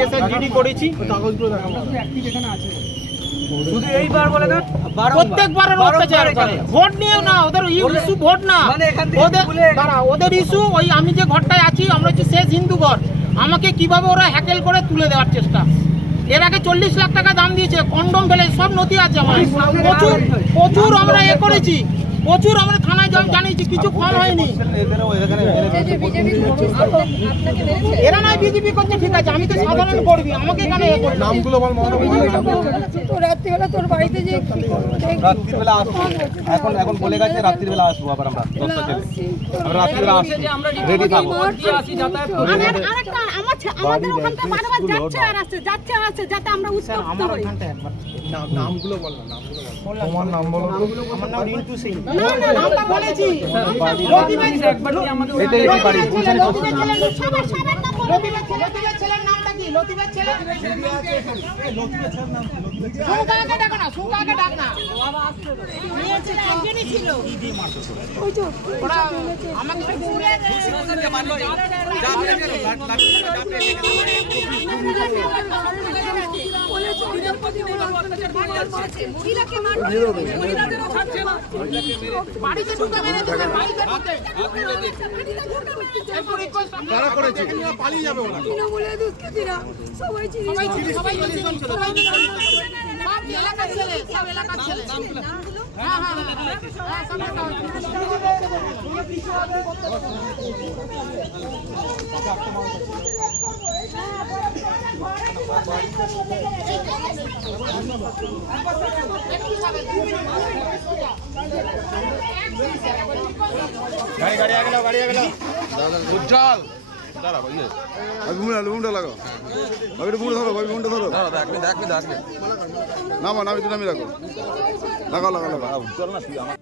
দেশে জিডি করেছি। শুধু এইবার বলে না, প্রত্যেকবার অত্যাচার করে। ভোট নিয়ে না, ওদের ইস্যু ভোট না, ওদের ইস্যু ওই আমি যে ঘরটায় আছি, আমরা হচ্ছে শেষ হিন্দু ঘর, আমাকে কিভাবে ওরা হ্যাকেল করে তুলে দেওয়ার চেষ্টা। এর আগে 40 লাখ টাকা দাম দিয়েছে, কন্ডম ফেলে সব নথি আছে আমার। প্রচুর আমরা করেছি, প্রচুর আমরা থানায় জানিয়েছি, কিছু ফল হয়নি। এরা নয় বিজেপি করছে, ঠিক আছে, আমি তো সাধারণ কর্মী, আমাকে এখানে নামগুলো বল। তোর রাত্রিবেলা তোর বাড়িতে যে রাত্রিবেলা আসবো, এখন বলে গেছে রাত্রিবেলা আসবো, আবার আমরা 10টা ছেলে আমরা রাত্রিবেলা আসছি, রেডি থাকবো। আমাদের ওখানটা বারবার যাচ্ছে আর আসছে যাতে আমরা উত্তপ্ত হই। নামগুলো বল না, তোমার নাম বলো। আমার নাম রিন্টু সিং। না নামটা বলেছি, লতিবের বাড়ি লতিবের ছেলের নামটা কি? লতিবের ছেলে সুকাকে ডাকো না, সুকাকে ডাক না। একজনই ছিল ওই তো ওরা আমাকে বাড়িতে ঢুকে মেরেছে, বাড়িতে পালিয়ে যাবে ওরা। তৃণমূলের দুষ্কৃতীরা সবাই চিনি, সবাই সব এলাকার ছেলে, সব এলাকার ছেলে। হ্যাঁ হ্যাঁ হ্যাঁ, সব গাড়ি আগে গেল উজ্জ্বল দাঁড়া ভাই, বুমটা লাগাও, ভাবি বুমটা ধরো, ভাবি বুমটা ধরো, দেখ নামা নামি তো নামি রাখো, লাগাও লাগাও লাগাও। চল না তুই আমার